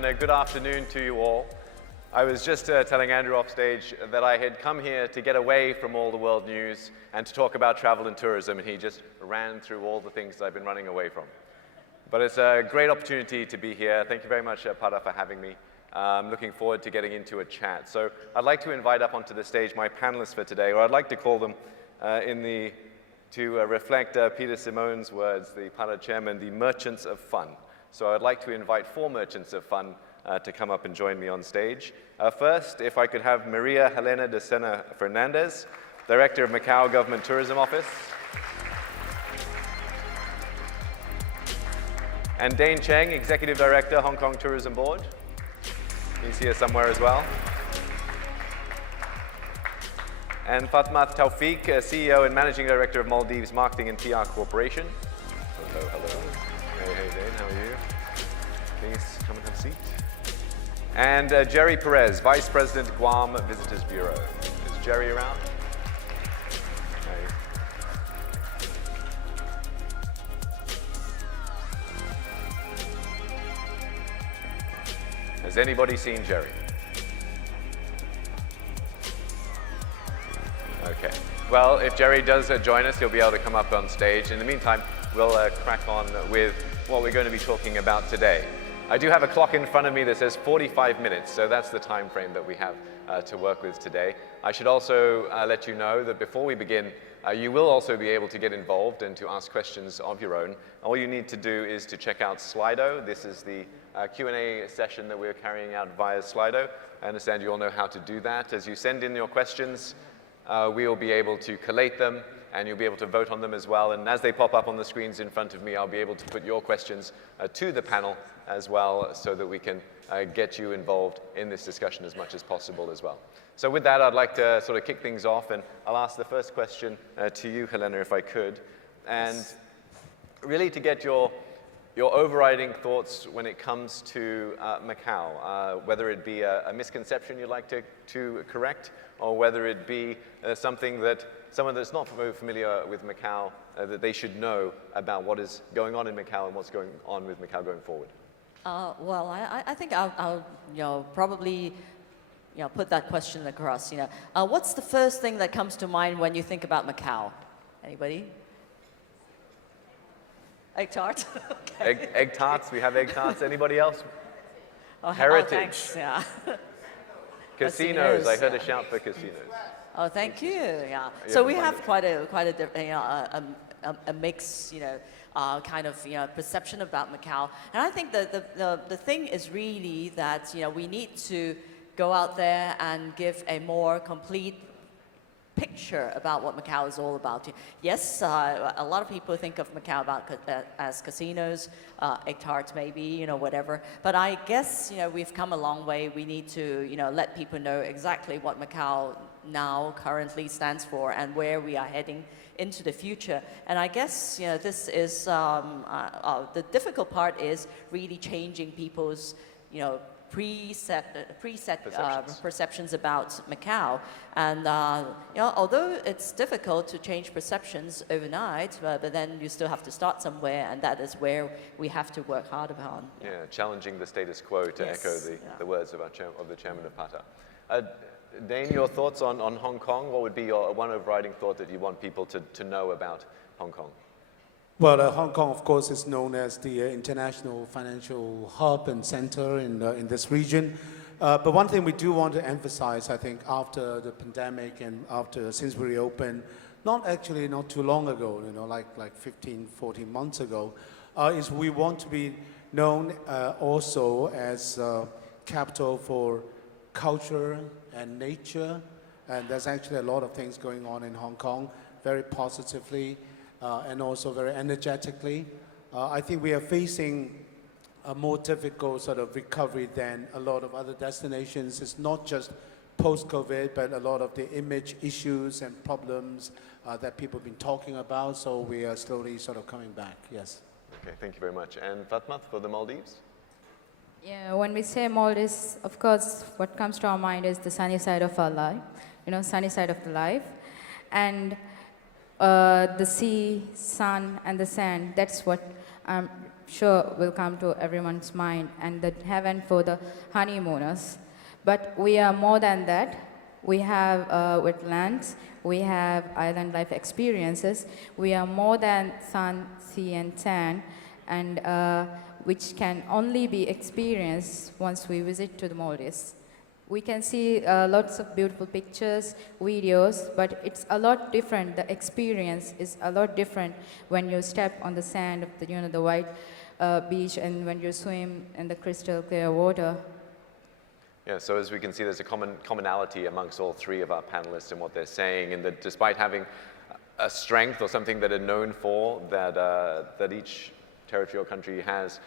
Good afternoon to you all. I was just telling Andrew off stage that I had come here to get away from all the world news and to talk about travel and tourism, and he just ran through all the things that I've been running away from. But it's a great opportunity to be here. Thank you very much, Pada, for having me. I'm looking forward to getting into a chat. So I'd like to invite up onto the stage my panelists for today, or I'd like to call them to reflect Peter Simone's words, the Pada chairman, the merchants of fun. So I'd like to invite 4 merchants of fun to come up and join me on stage. First, if I could have Maria Helena de Sena Fernandez, Director of Macau Government Tourism Office. And Dane Cheng, Executive Director, Hong Kong Tourism Board. He's here somewhere as well. And Fatma Taufik, CEO and Managing Director of Maldives Marketing and PR Corporation. Hello, hello. Hey, Dane, how are you? Please come and have a seat. And Jerry Perez, Vice President, Guam Visitors Bureau. Is Jerry around? Hey. Has anybody seen Jerry? Okay. Well, if Jerry does join us, he'll be able to come up on stage. In the meantime, we'll crack on with what we're going to be talking about today. I do have a clock in front of me that says 45 minutes, so that's the time frame that we have to work with today. I should also let you know that before we begin, you will also be able to get involved and to ask questions of your own. All you need to do is to check out Slido. This is the Q&A session that we're carrying out via Slido. I understand you all know how to do that. As you send in your questions, we will be able to collate them, and you'll be able to vote on them as well. And as they pop up on the screens in front of me, I'll be able to put your questions to the panel as well, so that we can get you involved in this discussion as much as possible as well. So with that, I'd like to sort of kick things off, and I'll ask the first question to you, Helena, if I could. And really to get your overriding thoughts when it comes to Macau, whether it be a misconception you'd like to correct, or whether it be something that someone that's not very familiar with Macau, that they should know about what is going on in Macau and what's going on with Macau going forward. Well, I think I'll probably put that question across. What's the first thing that comes to mind when you think about Macau? Anybody? Egg tarts? Okay. Egg tarts, we have egg tarts. Anybody else? Heritage. Oh, thanks. Yeah. Casinos. I heard a shout for casinos. Oh, thank you. Yeah. So we have quite a mix, kind of perception about Macau. And I think the thing is really that we need to go out there and give a more complete picture about what Macau is all about. Yes, a lot of people think of Macau as casinos, egg tarts maybe, whatever. But I guess, we've come a long way. We need to, let people know exactly what Macau now currently stands for and where we are heading into the future. And I guess, this is, the difficult part is really changing people's, preset perceptions about Macau. And although it's difficult to change perceptions overnight, but then you still have to start somewhere, and that is where we have to work hard upon. Yeah, challenging the status quo, to echo the words of the chairman of Pata. Dane, your thoughts on Hong Kong? What would be your one overriding thought that you want people to know about Hong Kong? Well, Hong Kong, of course, is known as the international financial hub and center in this region. But one thing we do want to emphasize, I think, after the pandemic and since we reopened, not too long ago, like 15, 14 months ago, is we want to be known also as capital for culture and nature. And there's actually a lot of things going on in Hong Kong, very positively. And also very energetically. I think we are facing a more difficult sort of recovery than a lot of other destinations. It's not just post-COVID, but a lot of the image issues and problems that people have been talking about. So we are slowly sort of coming back, yes. Okay, thank you very much. And Fatma, for the Maldives? Yeah, when we say Maldives, of course, what comes to our mind is the sunny side of our life, sunny side of the life. And the sea, sun, and the sand, that's what I'm sure will come to everyone's mind, and the heaven for the honeymooners. But we are more than that. We have wetlands, we have island life experiences. We are more than sun, sea, and tan, and which can only be experienced once we visit to the Maldives. We can see lots of beautiful pictures, videos, but it's a lot different. The experience is a lot different when you step on the sand of the, the white beach, and when you swim in the crystal clear water. Yeah, so as we can see, there's a commonality amongst all three of our panelists in what they're saying, and that despite having a strength or something that are known for that each territory or country has,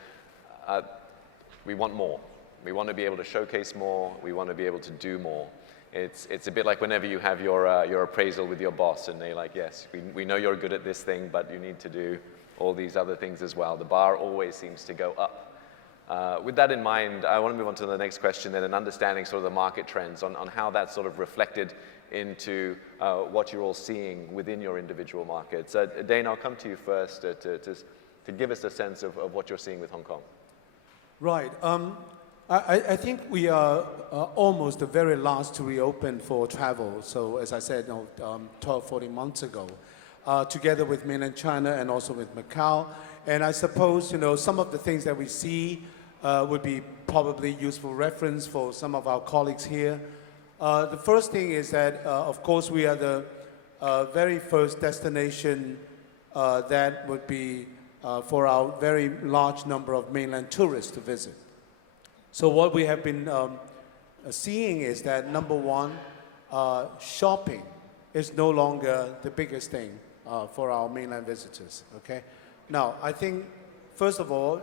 we want more. We want to be able to showcase more. We want to be able to do more. It's a bit like whenever you have your appraisal with your boss, and they're like, yes, we know you're good at this thing, but you need to do all these other things as well. The bar always seems to go up. With that in mind, I want to move on to the next question then, and understanding sort of the market trends on how that's sort of reflected into what you're all seeing within your individual markets. Dane, I'll come to you first to give us a sense of what you're seeing with Hong Kong. Right. I think we are almost the very last to reopen for travel. So as I said, 12, 14 months ago, together with mainland China and also with Macau. And I suppose, some of the things that we see would be probably useful reference for some of our colleagues here. The first thing is that, of course, we are the very first destination that would be for our very large number of mainland tourists to visit. So what we have been seeing is that, number one, shopping is no longer the biggest thing for our mainland visitors, okay? Now, I think, first of all,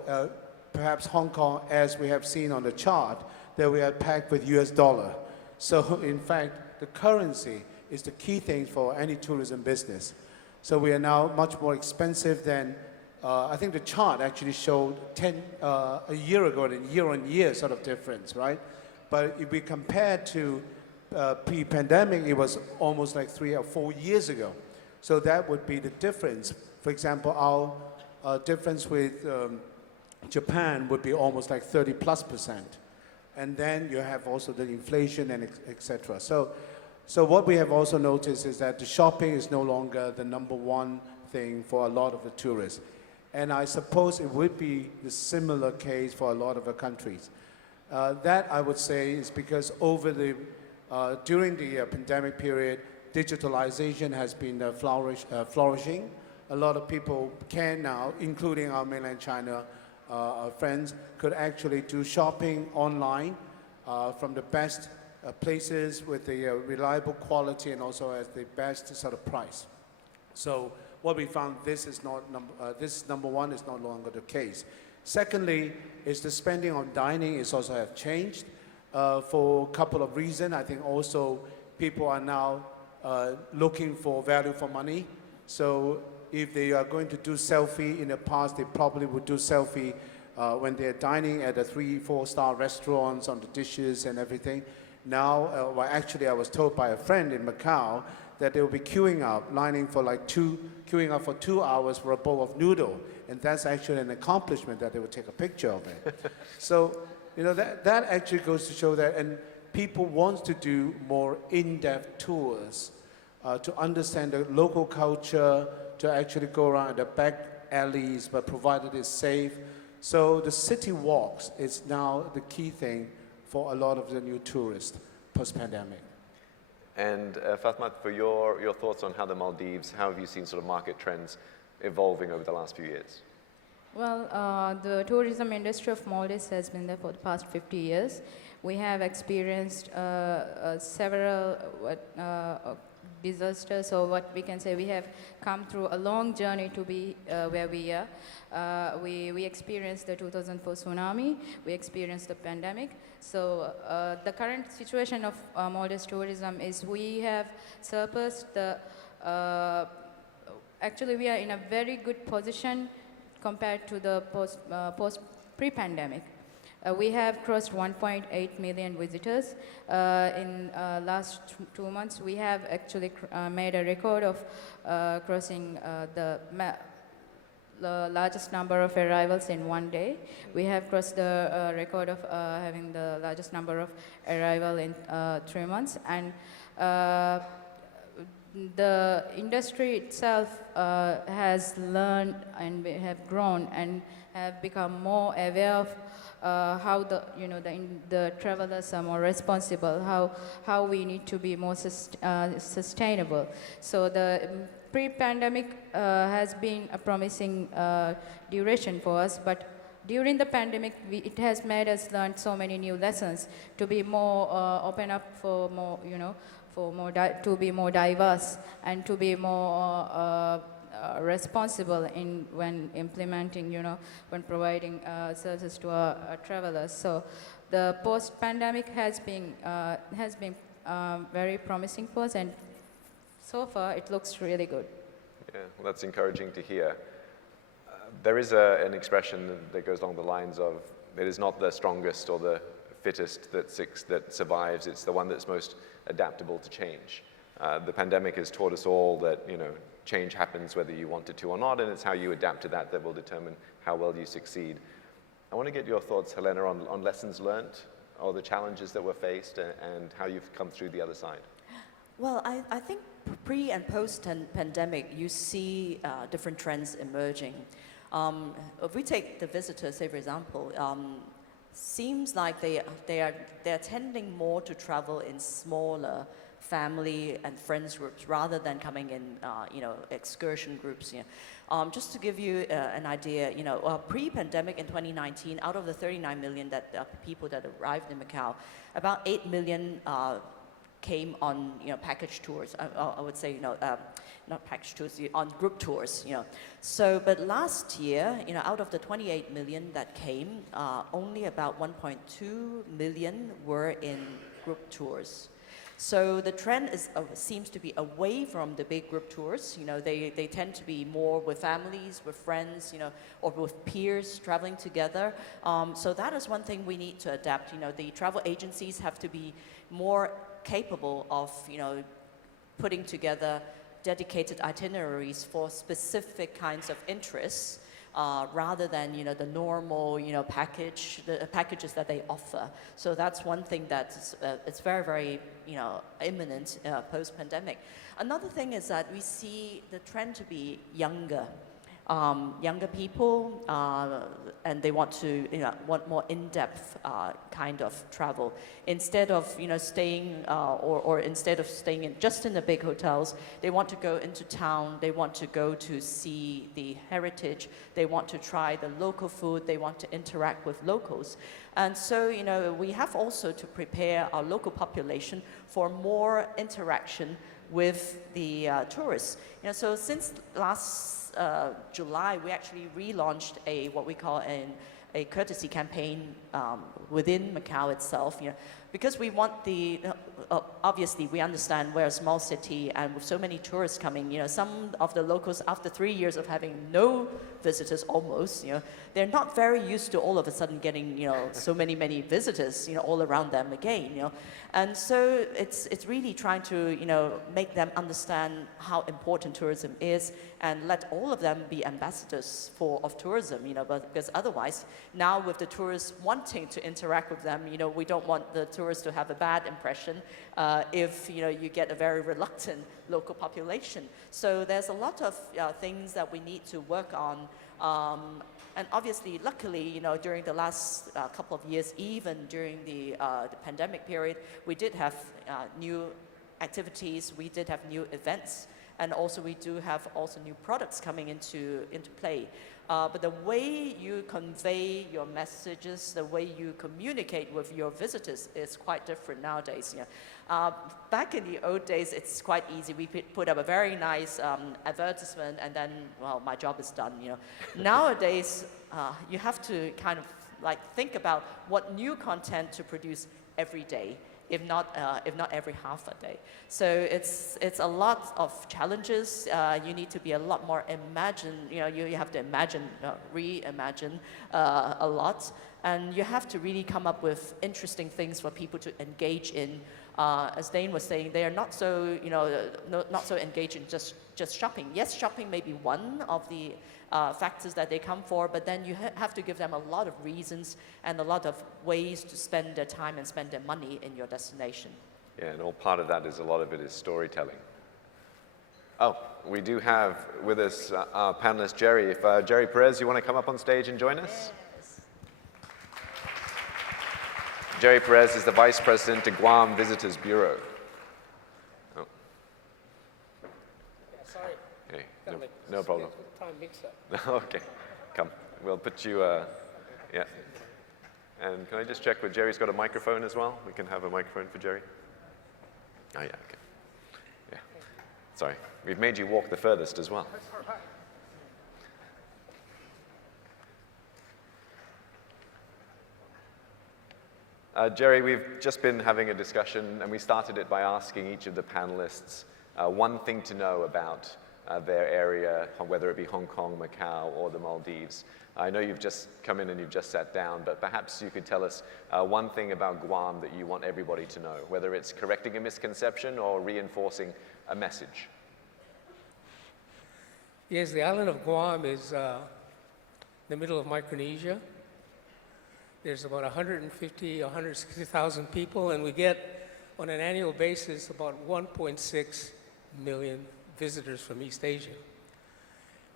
perhaps Hong Kong, as we have seen on the chart, that we are packed with US dollar. So, in fact, the currency is the key thing for any tourism business. So we are now much more expensive than, I think the chart actually showed a year ago, and year-on-year sort of difference, right? But if we compare to pre-pandemic, it was almost like 3 or 4 years ago. So that would be the difference. For example, our difference with Japan would be almost like 30+%. And then you have also the inflation and et cetera. So what we have also noticed is that the shopping is no longer the number one thing for a lot of the tourists. And I suppose it would be the similar case for a lot of the countries. That, I would say, is because during the pandemic period, digitalization has been flourishing. A lot of people can now, including our mainland China friends, could actually do shopping online from the best places with the reliable quality and also at the best sort of price. So what we found, this number one is no longer the case. Secondly, is the spending on dining is also have changed for a couple of reasons. I think also people are now looking for value for money. So if they are going to do selfie, in the past they probably would do selfie when they're dining at the 3-4-star restaurants on the dishes and everything. Now, well, actually I was told by a friend in Macau that they will be queuing up for 2 hours for a bowl of noodle. And that's actually an accomplishment that they would take a picture of it. So, that actually goes to show that, and people want to do more in-depth tours to understand the local culture, to actually go around the back alleys, but provided it's safe. So the city walks is now the key thing for a lot of the new tourists post-pandemic. And Fatma, for your thoughts on how the Maldives, how have you seen sort of market trends evolving over the last few years? Well, the tourism industry of Maldives has been there for the past 50 years. We have experienced several disasters, or what we can say, we have come through a long journey to be where we are. We experienced the 2004 tsunami, we experienced the pandemic. So the current situation of Maldives tourism is we have surpassed the, actually we are in a very good position compared to the pre-pandemic. We have crossed 1.8 million visitors. In last 2 months, we have actually made a record of crossing the largest number of arrivals in one day. We have crossed the record of having the largest number of arrival in 3 months, and the industry itself has learned and we have grown and have become more aware of how the travelers are more responsible, how we need to be more sustainable. So the pre-pandemic has been a promising duration for us, but during the pandemic, it has made us learn so many new lessons to be more open up for more, to be more diverse and to be more responsible when implementing, when providing services to our travelers. So the post-pandemic has been very promising for us, and so far it looks really good. Yeah, well, that's encouraging to hear. There is an expression that goes along the lines of, it is not the strongest or the fittest that survives, it's the one that's most adaptable to change. The pandemic has taught us all that, change happens whether you want it to or not, and it's how you adapt to that will determine how well you succeed. I want to get your thoughts, Helena, on lessons learned or the challenges that were faced and how you've come through the other side. Well, I think pre and post-pandemic, you see different trends emerging. If we take the visitors, say for example, seems like they're tending more to travel in smaller family and friends groups rather than coming in, excursion groups. Just to give you an idea, pre-pandemic in 2019, out of the 39 million people that arrived in Macau, about 8 million came on package tours. I would say not package tours, on group tours. So, but last year, out of the 28 million that came, only about 1.2 million were in group tours. So the trend seems to be away from the big group tours. They tend to be more with families, with friends, or with peers traveling together. So that is one thing we need to adapt. The travel agencies have to be more capable of, putting together dedicated itineraries for specific kinds of interests, rather than the normal packages that they offer. So that's one thing that it's very, very imminent post-pandemic. Another thing is that we see the trend to be younger people, and they want more in-depth kind of travel. Instead of staying or instead of staying just in the big hotels, they want to go into town. They want to go to see the heritage. They want to try the local food. They want to interact with locals. And so we have also to prepare our local population for more interaction with the tourists. So since last July, we actually relaunched what we call a courtesy campaign within Macau itself. Because we want obviously we understand we're a small city, and with so many tourists coming, some of the locals, after 3 years of having no visitors almost, they're not very used to all of a sudden getting, so many visitors, all around them again, And so it's really trying to, make them understand how important tourism is, and let all of them be ambassadors of tourism, because otherwise, now with the tourists wanting to interact with them, we don't want the tourists to have a bad impression if you get a very reluctant local population. So there's a lot of things that we need to work on. And obviously, luckily, during the last couple of years, even during the pandemic period, we did have new activities, we did have new events, and also we do have also new products coming into play. But the way you convey your messages, the way you communicate with your visitors is quite different nowadays. Back in the old days, it's quite easy. We put up a very nice advertisement, and then, well, my job is done. Nowadays, you have to kind of think about what new content to produce every day, if not every half a day. So it's a lot of challenges. You need to be a lot more you have to reimagine a lot. And you have to really come up with interesting things for people to engage in. As Dane was saying, they are not so, not so engaged in just shopping. Yes, shopping may be one of the factors that they come for, but then you have to give them a lot of reasons and a lot of ways to spend their time and spend their money in your destination. Yeah, and all part of that is a lot of it is storytelling. Oh, we do have with us our panelist, Jerry. If Jerry Perez, you want to come up on stage and join us? Yes. Jerry Perez is the Vice President to Guam Visitors Bureau. Oh. Sorry. Okay, no problem. Time mix up. Okay, come. We'll put you, yeah. And can I just check with Jerry's got a microphone as well? We can have a microphone for Jerry. Oh, yeah, okay. Yeah. Sorry, we've made you walk the furthest as well. That's all right. Jerry, we've just been having a discussion, and we started it by asking each of the panelists one thing to know about their area, whether it be Hong Kong, Macau, or the Maldives. I know you've just come in and you've just sat down, but perhaps you could tell us one thing about Guam that you want everybody to know, whether it's correcting a misconception or reinforcing a message. Yes, the island of Guam is the middle of Micronesia. There's about 150, 160,000 people, and we get, on an annual basis, about 1.6 million visitors from East Asia.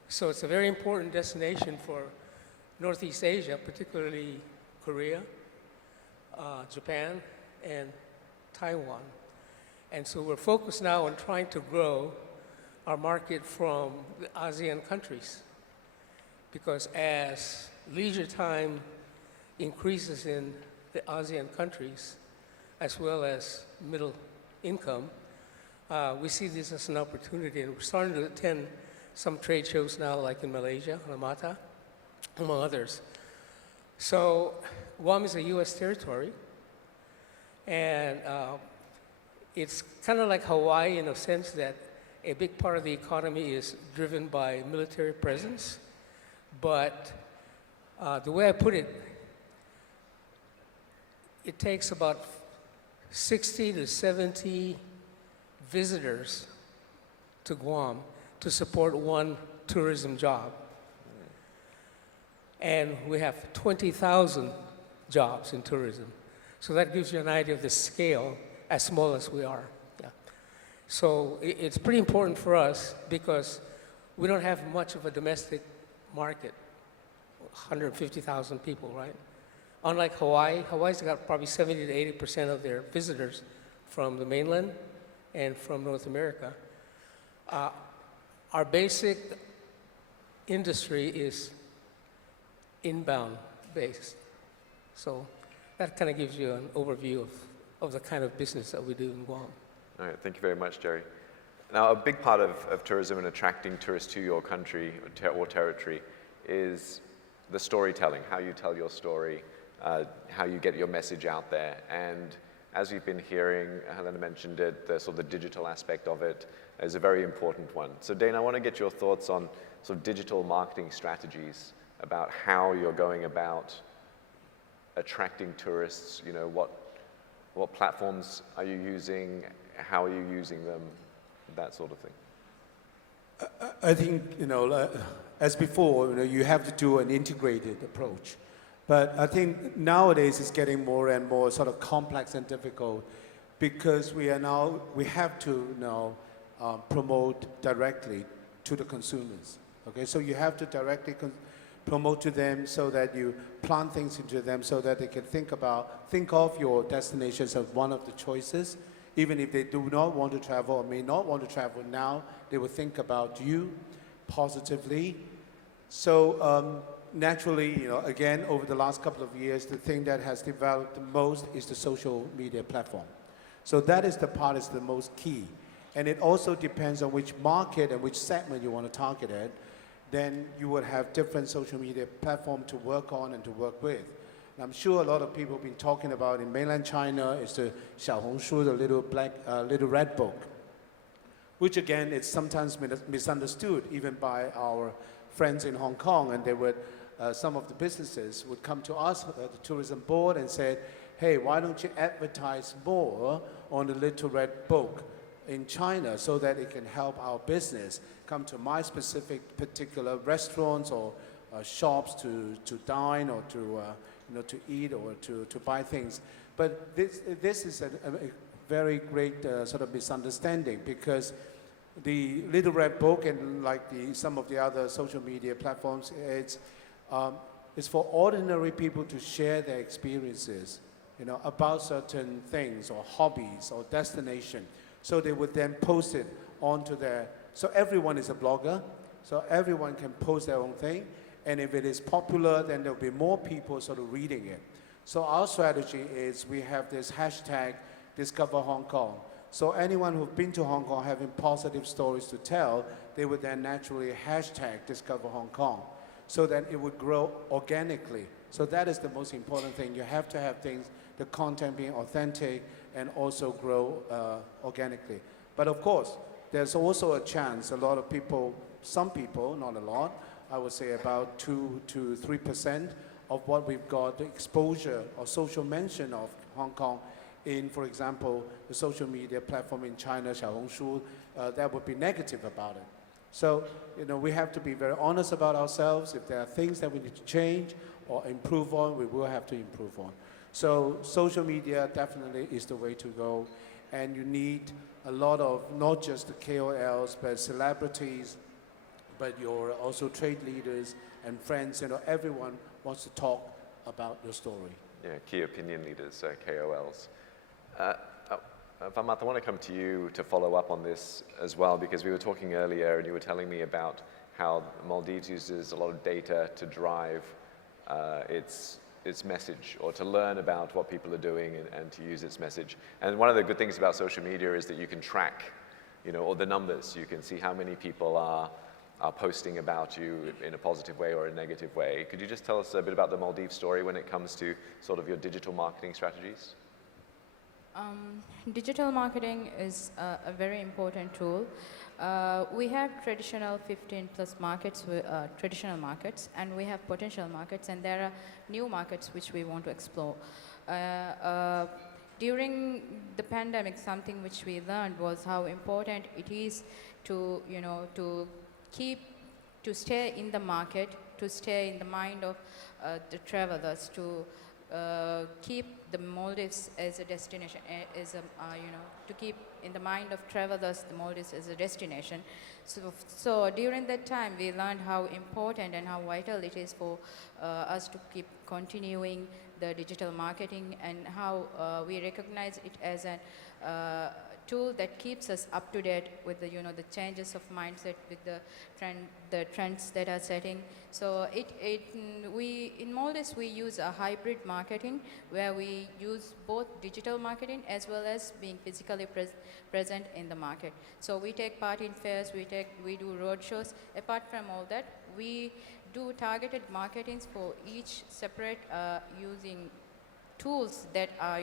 So it's a very important destination for Northeast Asia, particularly Korea, Japan, and Taiwan. And so we're focused now on trying to grow our market from the ASEAN countries, because as leisure time increases in the ASEAN countries, as well as middle income, we see this as an opportunity, and we're starting to attend some trade shows now, like in Malaysia, Lamata, among others. So Guam is a U.S. territory, and it's kind of like Hawaii in a sense that a big part of the economy is driven by military presence, but the way I put it, it takes about 60 to 70 visitors to Guam to support one tourism job. And we have 20,000 jobs in tourism. So that gives you an idea of the scale, as small as we are. Yeah. So it's pretty important for us because we don't have much of a domestic market, 150,000 people, right? Unlike Hawaii, Hawaii's got probably 70 to 80% of their visitors from the mainland and from North America. Our basic industry is inbound based. So that kind of gives you an overview of the kind of business that we do in Guam. All right, thank you very much, Jerry. Now, a big part of tourism and attracting tourists to your country or territory is the storytelling, how you tell your story, how you get your message out there. And as we've been hearing, Helena mentioned it, the sort of the digital aspect of it is a very important one. So Dane, I want to get your thoughts on sort of digital marketing strategies about how you're going about attracting tourists. You know, what platforms are you using? How are you using them? That sort of thing. I think, as before, you have to do an integrated approach. But I think nowadays it's getting more and more sort of complex and difficult because we have to now promote directly to the consumers. Okay, so you have to directly promote to them so that you plant things into them so that they can think of your destinations as one of the choices. Even if they do not want to travel or may not want to travel now, they will think about you positively. So naturally, again, over the last couple of years, the thing that has developed the most is the social media platform. So that is the part is the most key. And it also depends on which market and which segment you want to target at. Then you would have different social media platform to work on and to work with. And I'm sure a lot of people have been talking about in mainland China is the Xiaohongshu, the little red book, which again, it's sometimes misunderstood even by our friends in Hong Kong, and they would some of the businesses would come to us, the tourism board, and said, hey, why don't you advertise more on the Little Red Book in China so that it can help our business come to my specific particular restaurants or shops to dine or to eat or to buy things. But this is a very great sort of misunderstanding, because the Little Red Book and like some of the other social media platforms, it's for ordinary people to share their experiences, about certain things or hobbies or destination. So they would then post it onto so everyone is a blogger, so everyone can post their own thing. And if it is popular, then there'll be more people sort of reading it. So our strategy is we have this hashtag Discover Hong Kong. So anyone who've been to Hong Kong having positive stories to tell, they would then naturally hashtag Discover Hong Kong, so that it would grow organically. So that is the most important thing. You have to have things, the content being authentic and also grow organically. But of course, there's also a chance, a lot of people, some people, not a lot, I would say about 2 to 3% of what we've got, the exposure or social mention of Hong Kong in, for example, the social media platform in China, Xiaohongshu, that would be negative about it. So, we have to be very honest about ourselves. If there are things that we need to change or improve on, we will have to improve on. So social media definitely is the way to go. And you need a lot of, not just the KOLs, but celebrities, but your also trade leaders and friends, everyone wants to talk about your story. Yeah, key opinion leaders, KOLs. Van Maat, I want to come to you to follow up on this as well, because we were talking earlier and you were telling me about how Maldives uses a lot of data to drive its message, or to learn about what people are doing and to use its message. And one of the good things about social media is that you can track, all the numbers. You can see how many people are posting about you in a positive way or a negative way. Could you just tell us a bit about the Maldives story when it comes to sort of your digital marketing strategies? Digital marketing is a very important tool. We have traditional 15 plus markets, traditional markets, and we have potential markets, and there are new markets which we want to explore. During the pandemic, something which we learned was how important it is to, to stay in the market, to stay in the mind of the travelers, to keep the Maldives as a destination, to keep in the mind of travelers the Maldives as a destination. So during that time, we learned how important and how vital it is for us to keep continuing the digital marketing, and how we recognize it as a tool that keeps us up to date with the the changes of mindset, with the trends that are setting. So in Maldives we use a hybrid marketing, where we use both digital marketing as well as being physically present in the market. So we take part in fairs, we do road shows. Apart from all that, we do targeted marketings for each separate using tools that are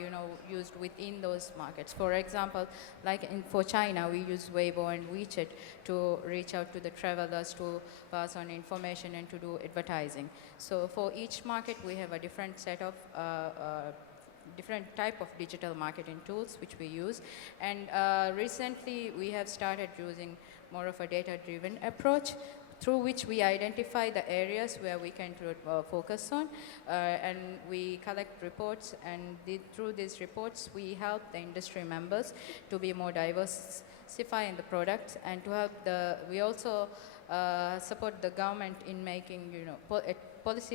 used within those markets. For example, like for China, we use Weibo and WeChat to reach out to the travelers, to pass on information and to do advertising. So for each market, we have a different set of different type of digital marketing tools which we use. And recently, we have started using more of a data-driven approach, through which we identify the areas where we can focus on, and we collect reports, and through these reports we help the industry members to be more diversify in the products, and to help we also support the government in making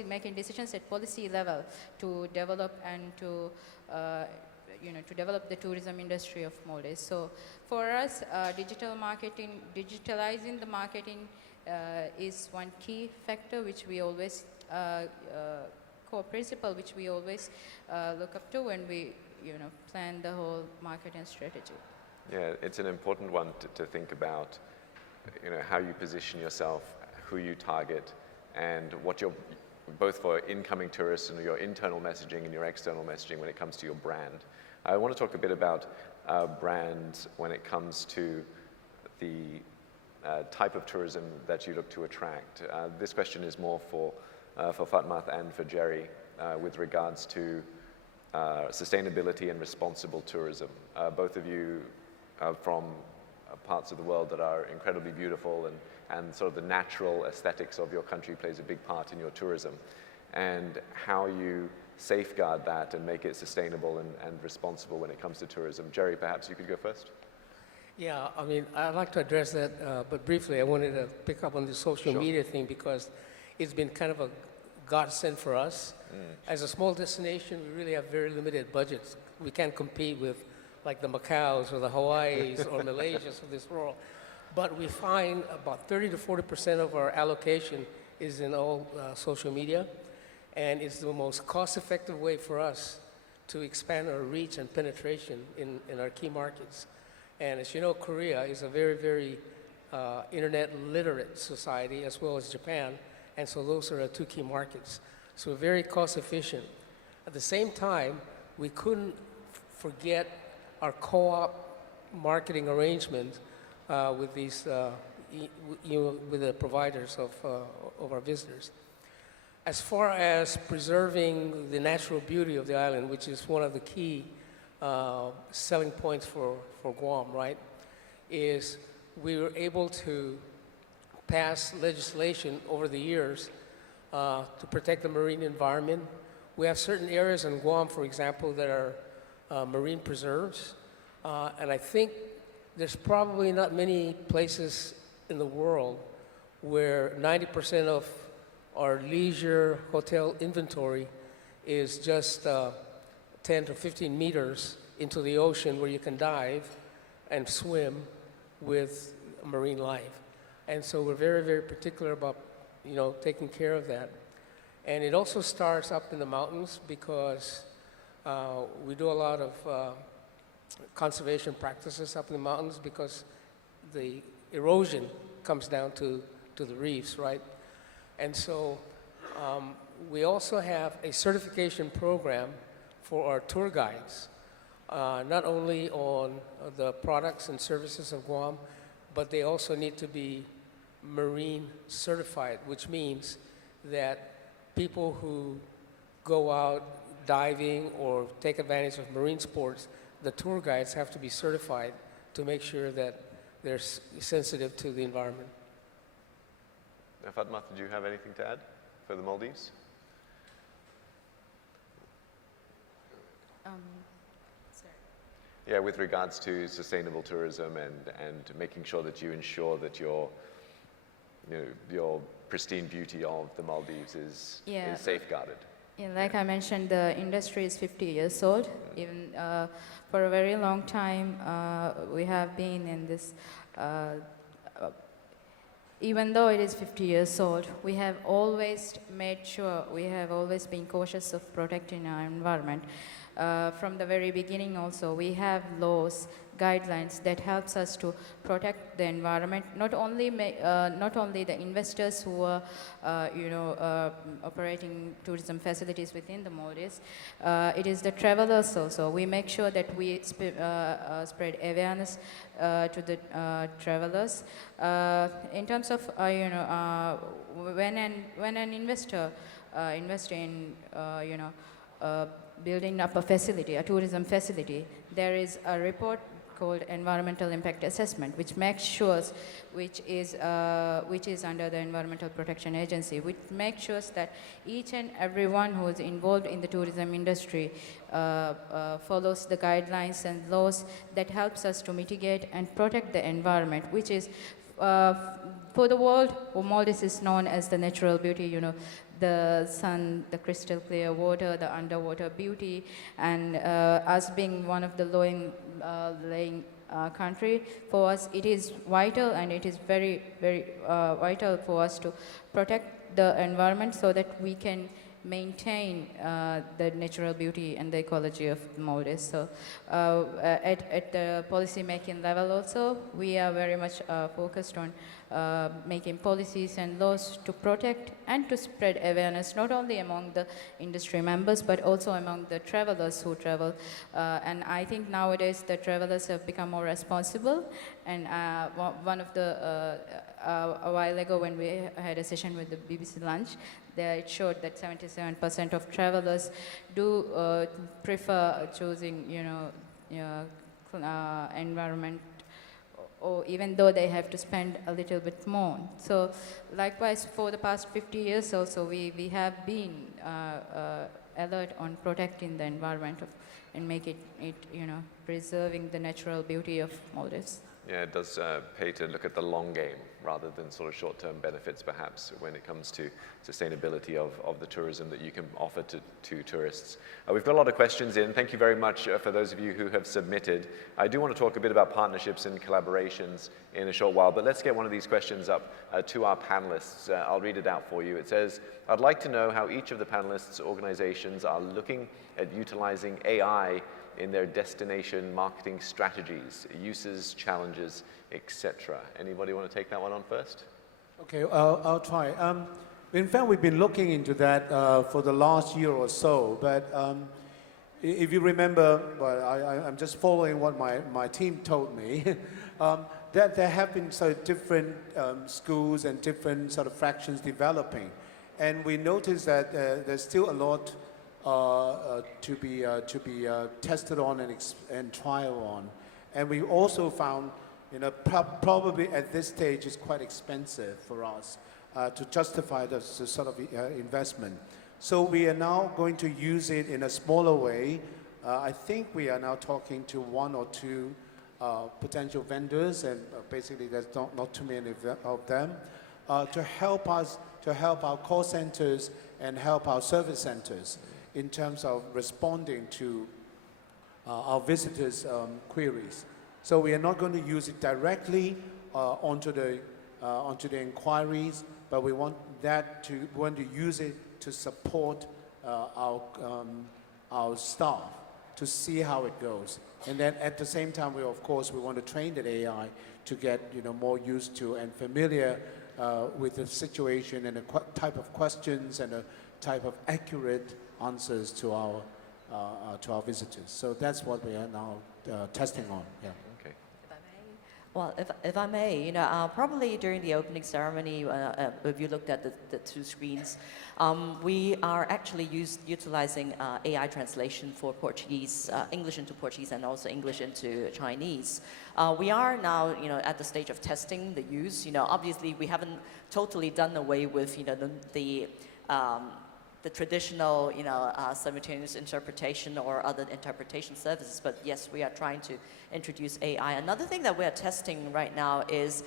making decisions at policy level to develop and to to develop the tourism industry of Maldives. So for us, digital marketing, digitalizing the marketing is one key factor which we always, core principle which we always look up to when we plan the whole marketing strategy. Yeah, it's an important one to think about, how you position yourself, who you target, and what you're, both for incoming tourists and your internal messaging and your external messaging when it comes to your brand. I want to talk a bit about brands when it comes to the type of tourism that you look to attract. This question is more for for Fatmath and for Jerry with regards to sustainability and responsible tourism. Both of you are from parts of the world that are incredibly beautiful, and sort of the natural aesthetics of your country plays a big part in your tourism, and how you safeguard that and make it sustainable and responsible when it comes to tourism. Jerry, perhaps you could go first? Yeah, I mean, I'd like to address that, but briefly, I wanted to pick up on the social Sure. media thing because it's been kind of a godsend for us. As a small destination, we really have very limited budgets. We can't compete with like the Macaos or the Hawaiis or Malaysias of this world. But we find about 30 to 40% of our allocation is in all social media, and it's the most cost-effective way for us to expand our reach and penetration in our key markets. And as you know, Korea is a very, very internet literate society, as well as Japan, and so those are our two key markets. So we're very cost efficient. At the same time, we couldn't forget our co-op marketing arrangement with these, with the providers of our visitors. As far as preserving the natural beauty of the island, which is one of the key selling points for Guam, right, is we were able to pass legislation over the years to protect the marine environment. We have certain areas in Guam, for example, that are marine preserves, and I think there's probably not many places in the world where 90% of our leisure hotel inventory is just 10 to 15 meters into the ocean where you can dive and swim with marine life. And so we're very, very particular about, you know, taking care of that. And it also starts up in the mountains because we do a lot of conservation practices up in the mountains because the erosion comes down to the reefs, right? And so we also have a certification program for our tour guides, not only on the products and services of Guam, but they also need to be marine certified, which means that people who go out diving or take advantage of marine sports, the tour guides have to be certified to make sure that they're sensitive to the environment. Fatmath, did you have anything to add for the Maldives? Yeah, with regards to sustainable tourism and making sure that you ensure that your pristine beauty of the Maldives is safeguarded. Yeah, like I mentioned, the industry is 50 years old. Even for a very long time, we have been in this. Even though it is 50 years old, we have always made sure, we have always been cautious of protecting our environment. From the very beginning also, we have laws, guidelines that helps us to protect the environment, not only the investors who are operating tourism facilities within the Maldives, it is the travelers also. We make sure that we spread awareness to the travelers. In terms of when an investor invests in building up a facility, a tourism facility, there is a report called environmental impact assessment, which makes sure, which is under the Environmental Protection Agency, which makes sure that each and everyone who is involved in the tourism industry follows the guidelines and laws that helps us to mitigate and protect the environment, which is for the world, Maldives is known as the natural beauty, the sun, the crystal clear water, the underwater beauty, and us being one of the low-lying country, for us it is vital, and it is very, very vital for us to protect the environment so that we can maintain the natural beauty and the ecology of Maldives. So at the policy making level also, we are very much focused on making policies and laws to protect and to spread awareness, not only among the industry members, but also among the travelers who travel. And I think nowadays the travelers have become more responsible. And one of the, a while ago when we had a session with the BBC Lunch, there it showed that 77% of travelers do prefer choosing, environment, or even though they have to spend a little bit more. So likewise, for the past 50 years also, we have been alert on protecting the environment and make it preserving the natural beauty of Maldives. Yeah, it does pay to look at the long game rather than sort of short-term benefits, perhaps, when it comes to sustainability of the tourism that you can offer to tourists. We've got a lot of questions in. Thank you very much for those of you who have submitted. I do want to talk a bit about partnerships and collaborations in a short while, but let's get one of these questions up to our panelists. I'll read it out for you. It says, I'd like to know how each of the panelists' organizations are looking at utilizing AI in their destination marketing strategies, uses, challenges, etc. Anybody want to take that one on first? Okay, I'll try. In fact, we've been looking into that for the last year or so, but if you remember, well, I'm just following what my team told me, that there have been sort of different schools and different sort of fractions developing. And we noticed that there's still a lot to be tested on and trial on. And we also found, probably at this stage it's quite expensive for us to justify the sort of investment. So we are now going to use it in a smaller way. I think we are now talking to one or two potential vendors, and basically there's not too many of them, to help us, to help our call centers and help our service centers in terms of responding to our visitors' queries. So we are not going to use it directly onto the inquiries, but we want to use it to support our staff to see how it goes. And then at the same time, we want to train the AI to get more used to and familiar with the situation and the type of questions and the type of accurate answers to our visitors. So that's what we are now testing on. Yeah. Okay. Well, if I may, probably during the opening ceremony, if you looked at the two screens, we are actually utilizing AI translation for Portuguese, English into Portuguese, and also English into Chinese. We are now, at the stage of testing the use. Obviously, we haven't totally done away with, the traditional, simultaneous interpretation or other interpretation services. But yes, we are trying to introduce AI. Another thing that we are testing right now is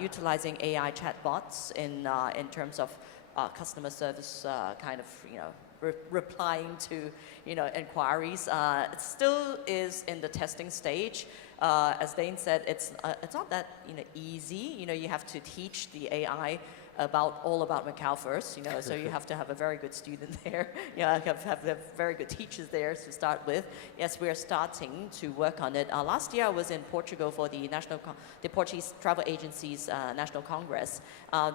utilizing AI chatbots in terms of customer service, kind of, replying to, inquiries. It still is in the testing stage. As Dane said, it's not that, easy. You have to teach the AI all about Macau first, so you have to have a very good student there. Have very good teachers there to start with. Yes, we are starting to work on it. Last year I was in Portugal for the Portuguese Travel Agency's National Congress.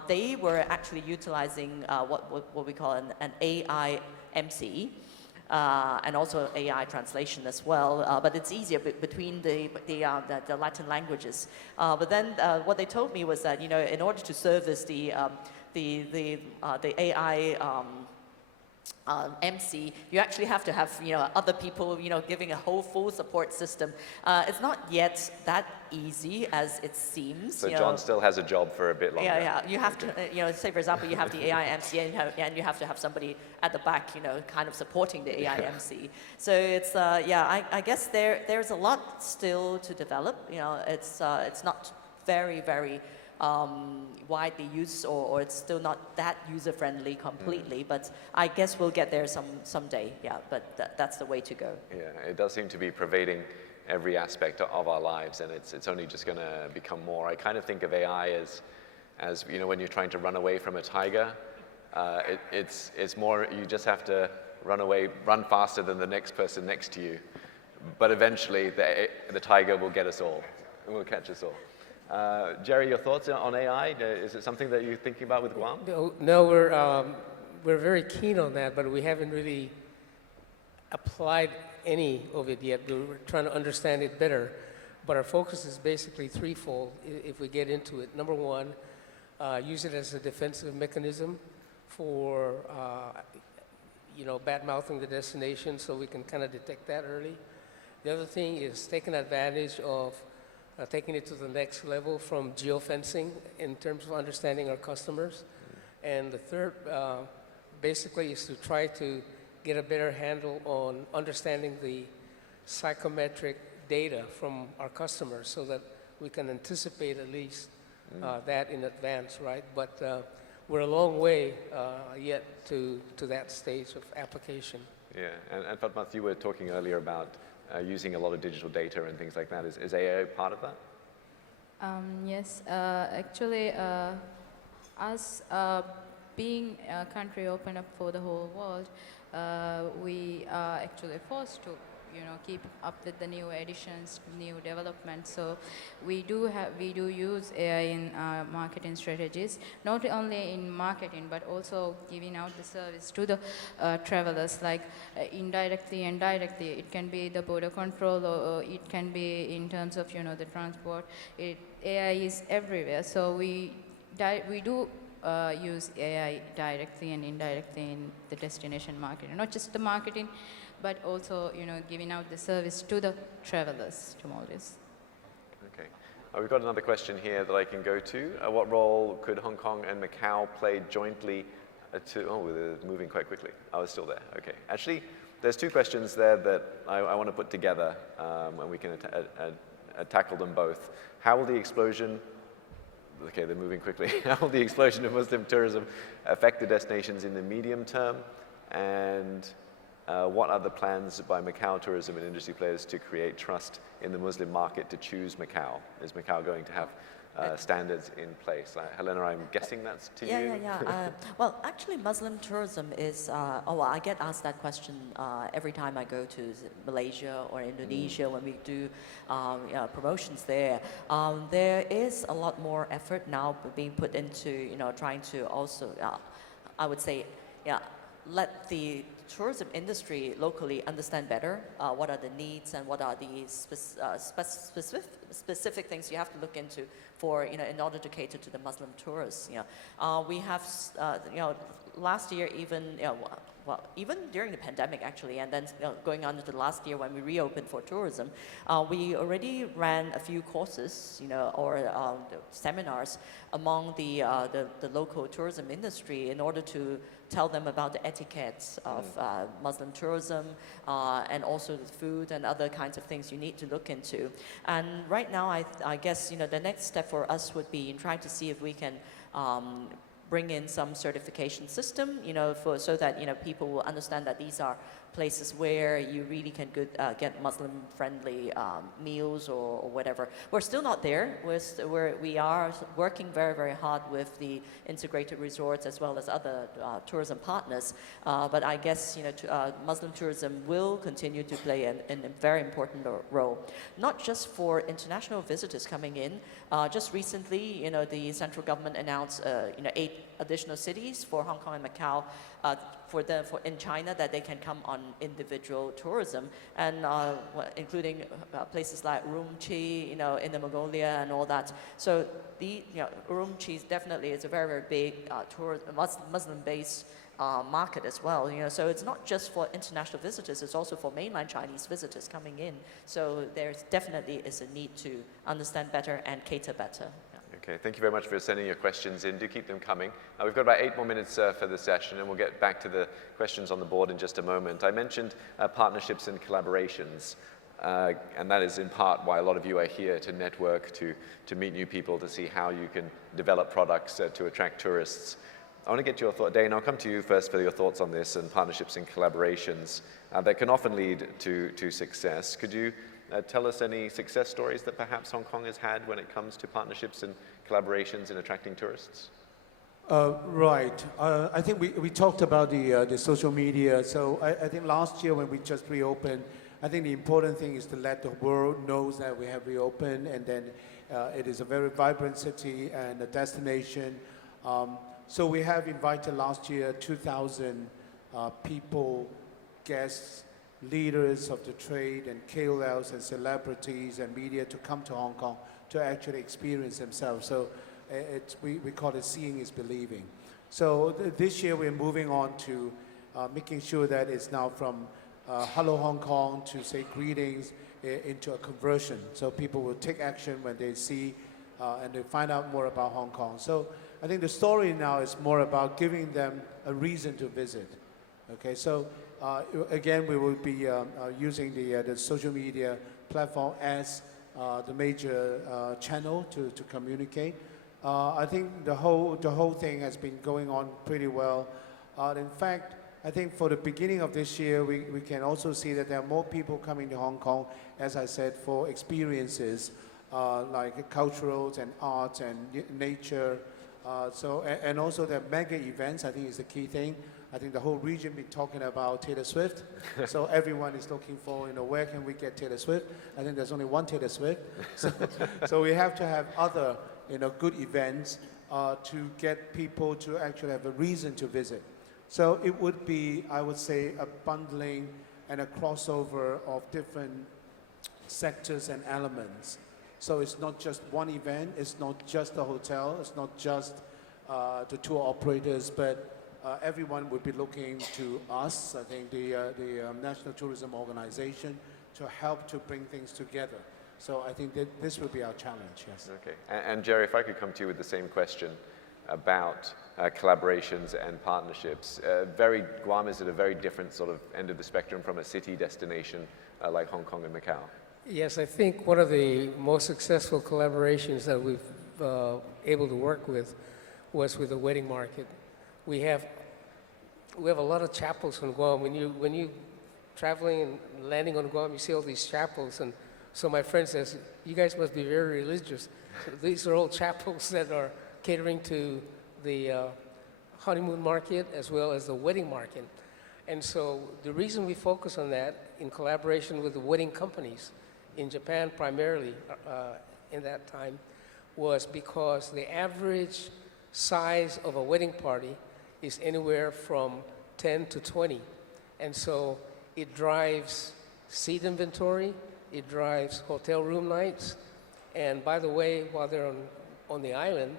They were actually utilizing what we call an AI MC. And also AI translation as well, but it's easier between the Latin languages. But then what they told me was that in order to service the AI MC, you actually have to have other people giving a whole full support system. It's not yet that easy as it seems. So John still has a job for a bit longer. Yeah. You have to say, for example, you have the AI MC and you have to have somebody at the back kind of supporting the AI MC. So it's I guess there's a lot still to develop. It's not very widely used, or it's still not that user-friendly completely, but I guess we'll get there someday, but that's the way to go. Yeah, it does seem to be pervading every aspect of our lives, and it's only just going to become more. I kind of think of AI as when you're trying to run away from a tiger, it's more, you just have to run faster than the next person next to you, but eventually the tiger will get us all, and will catch us all. Jerry, your thoughts on AI? Is it something that you're thinking about with Guam? No, we're very keen on that, but we haven't really applied any of it yet. We're trying to understand it better. But our focus is basically threefold if we get into it. Number one, use it as a defensive mechanism for, bad-mouthing the destination, so we can kind of detect that early. The other thing is taking advantage of taking it to the next level from geofencing in terms of understanding our customers. And the third, basically, is to try to get a better handle on understanding the psychometric data from our customers so that we can anticipate at least that in advance, right? But we're a long way yet to that stage of application. Yeah, and Fatmath, you were talking earlier about using a lot of digital data and things like that. Is AIO part of that? Yes, actually, us being a country open up for the whole world, we are actually forced to, keep up with the new additions, new developments. So we do use AI in our marketing strategies, not only in marketing but also giving out the service to the travelers, like indirectly and directly. It can be the border control, or it can be in terms of the transport. AI is everywhere, so we do use AI directly and indirectly in the destination marketing, not just the marketing, but also giving out the service to the travelers to Maldives. Okay. We've got another question here that I can go to. What role could Hong Kong and Macau play jointly they're moving quite quickly. I was still there. Okay. Actually, there's two questions there that I want to put together, and we can tackle them both. How will the explosion Okay, they're moving quickly. How will the explosion of Muslim tourism affect the destinations in the medium term? And what are the plans by Macau tourism and industry players to create trust in the Muslim market to choose Macau? Is Macau going to have standards in place? Helena, I'm guessing that's to you? Yeah. Well, actually, Muslim tourism is, I get asked that question every time I go to Malaysia or Indonesia when we do promotions there. There is a lot more effort now being put into, trying to also, I would say, let the tourism industry locally understand better what are the needs and what are the specific things you have to look into for, in order to cater to the Muslim tourists. We have, last year even, even during the pandemic actually, and then going on to the last year when we reopened for tourism, we already ran a few courses, or seminars among the local tourism industry in order to tell them about the etiquettes of Muslim tourism and also the food and other kinds of things you need to look into. And right now, I guess, the next step for us would be in trying to see if we can bring in some certification system, so that, people will understand that these are places where you really can get Muslim-friendly meals or whatever. We're still not there. We are working very, very hard with the integrated resorts as well as other tourism partners. But I guess, Muslim tourism will continue to play a very important role, not just for international visitors coming in. Just recently, the central government announced, 8 additional cities for Hong Kong and Macau in China that they can come on individual tourism, and including places like Urumqi, in the Mongolia and all that. So Urumqi definitely is a very, very big Muslim-based market as well. So it's not just for international visitors; it's also for mainland Chinese visitors coming in. So there's definitely is a need to understand better and cater better. Okay, thank you very much for sending your questions in. Do keep them coming. We've got about 8 more minutes for the session, and we'll get back to the questions on the board in just a moment. I mentioned partnerships and collaborations, and that is in part why a lot of you are here, to network, to meet new people, to see how you can develop products to attract tourists. I want to get your thought. Dane, I'll come to you first for your thoughts on this and partnerships and collaborations that can often lead to success. Could you tell us any success stories that perhaps Hong Kong has had when it comes to partnerships and collaborations in attracting tourists? Right. I think we talked about the social media. So I think last year when we just reopened, I think the important thing is to let the world knows that we have reopened, and then it is a very vibrant city and a destination. So we have invited last year 2,000 people, guests, leaders of the trade and KOLs and celebrities and media to come to Hong Kong to actually experience themselves. So we call it seeing is believing. So this year we're moving on to making sure that it's now from Hello Hong Kong to say greetings into a conversion. So people will take action when they see and they find out more about Hong Kong. So I think the story now is more about giving them a reason to visit. Okay, so again, we will be using the social media platform as the major channel to communicate. I think the whole thing has been going on pretty well. In fact, I think for the beginning of this year, we can also see that there are more people coming to Hong Kong, as I said, for experiences like culturals and arts and nature. And also the mega events, I think is the key thing. I think the whole region been talking about Taylor Swift. So everyone is looking for, where can we get Taylor Swift? I think there's only one Taylor Swift. So we have to have other, good events to get people to actually have a reason to visit. So it would be, I would say, a bundling and a crossover of different sectors and elements. So it's not just one event, it's not just the hotel, it's not just the tour operators, but everyone would be looking to us, I think the National Tourism Organization, to help to bring things together. So I think that this will be our challenge, yes. Okay, and Jerry, if I could come to you with the same question about collaborations and partnerships. Guam is at a very different sort of end of the spectrum from a city destination like Hong Kong and Macau. Yes, I think one of the most successful collaborations that we've able to work with was with the wedding market. We have a lot of chapels on Guam. When you traveling and landing on Guam, you see all these chapels, and so my friend says, "You guys must be very religious." So these are all chapels that are catering to the honeymoon market as well as the wedding market. And so the reason we focus on that in collaboration with the wedding companies in Japan primarily in that time was because the average size of a wedding party is anywhere from 10 to 20. And so it drives seat inventory, it drives hotel room nights, and by the way, while they're on the island,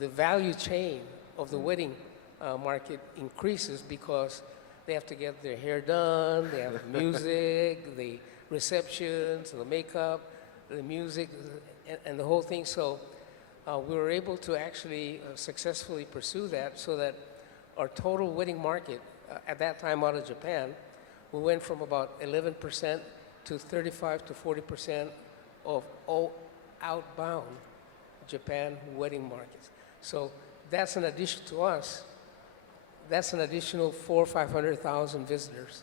the value chain of the wedding market increases because they have to get their hair done, they have music, the receptions, the makeup, the music, and the whole thing. So we were able to actually successfully pursue that so that our total wedding market at that time out of Japan, we went from about 11% to 35 to 40% of all outbound Japan wedding markets. So that's an addition to us. That's an additional 400,000 or 500,000 visitors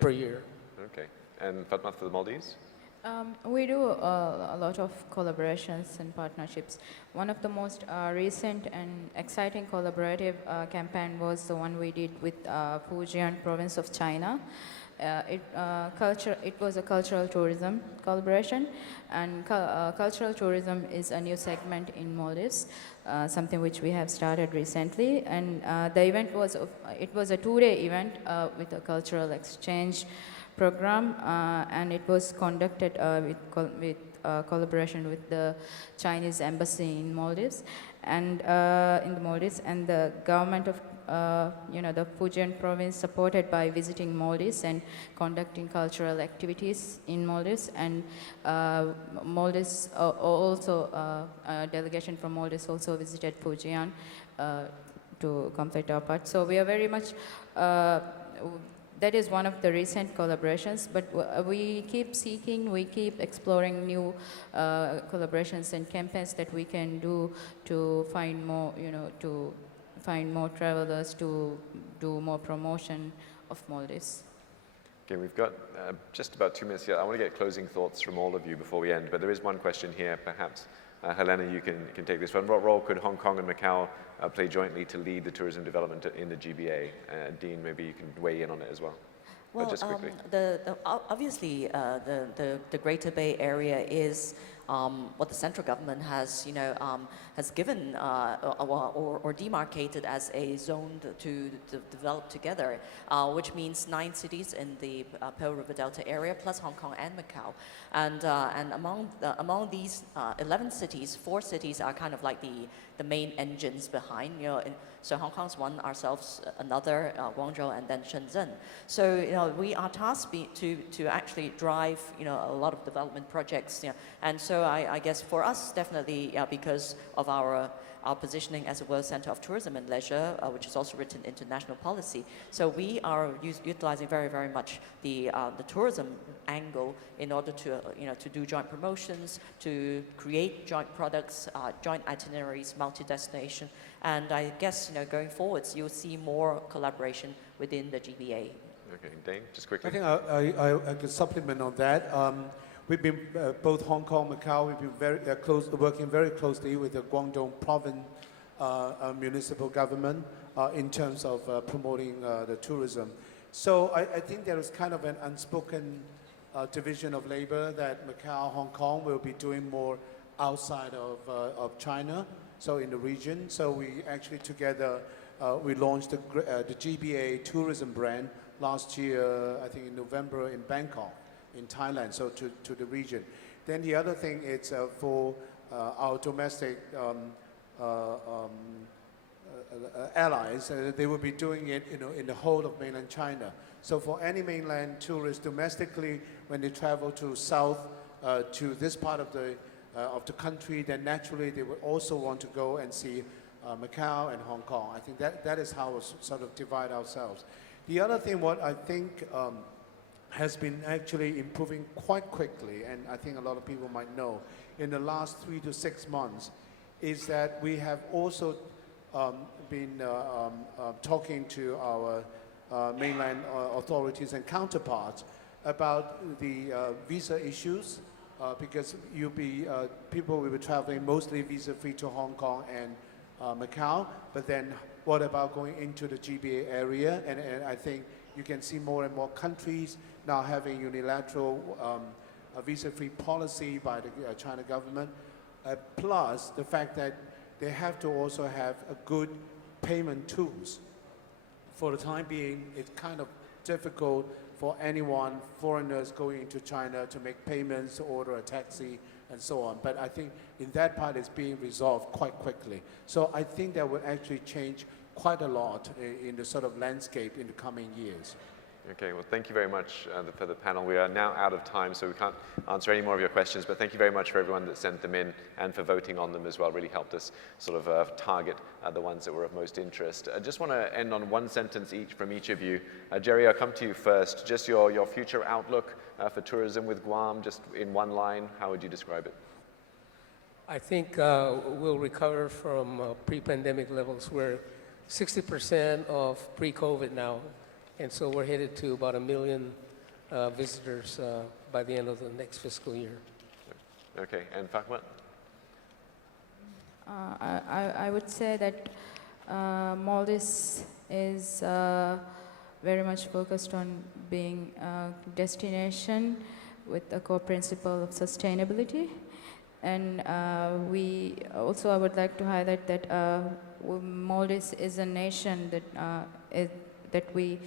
per year. Okay, and Fatma for the Maldives? We do a lot of collaborations and partnerships. One of the most recent and exciting collaborative campaign was the one we did with Fujian province of China. It was a cultural tourism collaboration, and cultural tourism is a new segment in Maldives, something which we have started recently. And the event was a 2-day event with a cultural exchange program, and it was conducted with collaboration with the Chinese embassy in Maldives, and the government of the Fujian province supported by visiting Maldives and conducting cultural activities in Maldives, and Maldives also a delegation from Maldives also visited Fujian to complete our part. So we are very much that is one of the recent collaborations, but we keep seeking, we keep exploring new collaborations and campaigns that we can do to find more, to find more travelers, to do more promotion of Maldives. Okay, we've got just about 2 minutes here. I want to get closing thoughts from all of you before we end, but there is one question here, perhaps. Helena, you can take this one. What role could Hong Kong and Macau play jointly to lead the tourism development in the GBA? Dean, maybe you can weigh in on it as well. Well, but just quickly. obviously, the Greater Bay Area is what the central government has, has given or demarcated as a zone to develop together, which means 9 cities in the Pearl River Delta area, plus Hong Kong and Macau. And among these 11 cities, 4 cities are kind of like the main engines behind. So Hong Kong's one, ourselves another, Guangzhou, and then Shenzhen. So we are tasked to actually drive a lot of development projects. And so I guess for us definitely because of our positioning as a World Center of Tourism and Leisure, which is also written into national policy. So we are utilizing very, very much the tourism angle in order to to do joint promotions, to create joint products, joint itineraries, multi-destination, and I guess going forwards you'll see more collaboration within the GBA. Okay, Dane, just quickly. I think I could supplement on that. We've been, both Hong Kong, Macau, we've been very working very closely with the Guangdong Province municipal government in terms of promoting the tourism. So I think there is kind of an unspoken division of labor that Macau, Hong Kong will be doing more outside of China, so in the region. So we actually together, we launched the GBA tourism brand last year, I think in November in Bangkok, in Thailand, so to the region. Then the other thing is for our domestic allies, they will be doing it in the whole of mainland China. So for any mainland tourists domestically, when they travel to south to this part of the country, then naturally they would also want to go and see Macau and Hong Kong. I think that is how we sort of divide ourselves. The other thing, what I think has been actually improving quite quickly, and I think a lot of people might know, in the last 3 to 6 months, is that we have also been talking to our mainland authorities and counterparts about the visa issues, because people will be traveling mostly visa-free to Hong Kong and Macau, but then what about going into the GBA area? And I think you can see more and more countries now having unilateral visa-free policy by the China government, plus the fact that they have to also have a good payment tools. For the time being, it's kind of difficult for anyone, foreigners going into China, to make payments, to order a taxi, and so on. But I think in that part it's being resolved quite quickly. So I think that will actually change quite a lot in the sort of landscape in the coming years. Okay, well, thank you very much for the panel. We are now out of time, so we can't answer any more of your questions, but thank you very much for everyone that sent them in and for voting on them as well. Really helped us sort of target the ones that were of most interest. I just want to end on one sentence each from each of you. Jerry, I'll come to you first. Just your future outlook for tourism with Guam, just in one line, how would you describe it? I think we'll recover from pre-pandemic levels. We're 60% of pre-COVID now. And so we're headed to about 1 million visitors by the end of the next fiscal year. Okay, and Phak-Mat? I would say that Maldives is very much focused on being a destination with the core principle of sustainability. And I would like to highlight that Maldives is a nation that we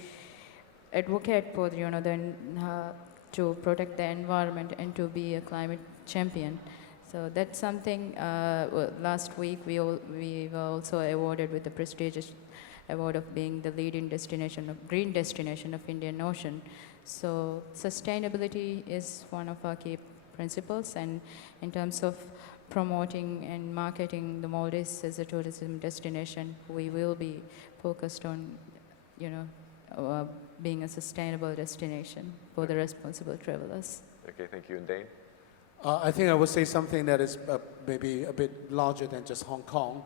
advocate for, to protect the environment and to be a climate champion. So that's something. Last week we were also awarded with the prestigious award of being the leading green destination of Indian Ocean. So sustainability is one of our key principles, and in terms of promoting and marketing the Maldives as a tourism destination, we will be focused on being a sustainable destination for the responsible travelers. Okay, thank you. And Dane? I think I would say something that is maybe a bit larger than just Hong Kong.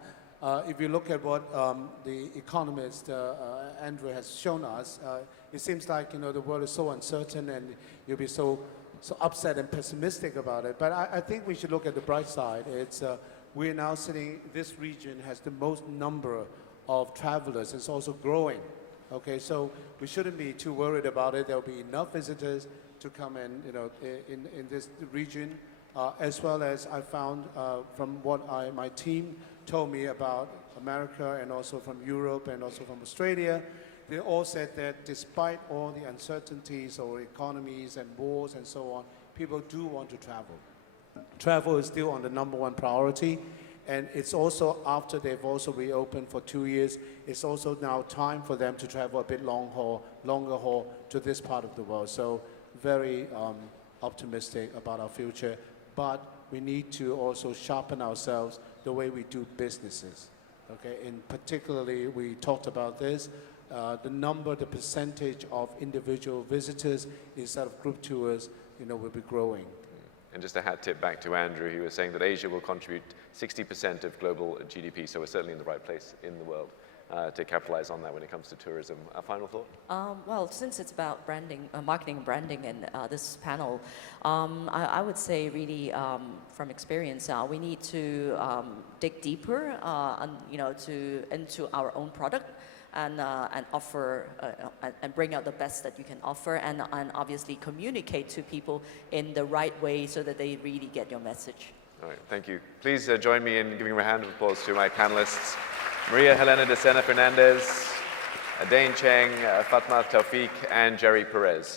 If you look at what the economist Andrew has shown us, it seems like the world is so uncertain and you'll be so upset and pessimistic about it. But I think we should look at the bright side. It's we're now sitting. This region has the most number of travelers. It's also growing. Okay, so we shouldn't be too worried about it. There'll be enough visitors to come in, in this region. as well as I found from what my team told me about America and also from Europe and also from Australia, they all said that despite all the uncertainties or economies and wars and so on, people do want to travel. Travel is still on the #1 priority, and it's also after they've also reopened for 2 years, it's also now time for them to travel a bit longer haul to this part of the world. So very optimistic about our future, but we need to also sharpen ourselves the way we do businesses. Okay, and particularly we talked about this, the percentage of individual visitors instead of group tours, will be growing. And just a hat tip back to Andrew, he was saying that Asia will contribute 60% of global GDP, so we're certainly in the right place in the world to capitalize on that when it comes to tourism. A final thought? Well, since it's about branding, marketing and branding in this panel, I would say really from experience, we need to dig deeper, into our own product. And offer and bring out the best that you can offer, and obviously communicate to people in the right way so that they really get your message. All right, thank you. Please join me in giving a round of applause to my panelists, Maria Helena de Sena Fernandez, Dane Cheng, Fatma Taufik, and Jerry Perez.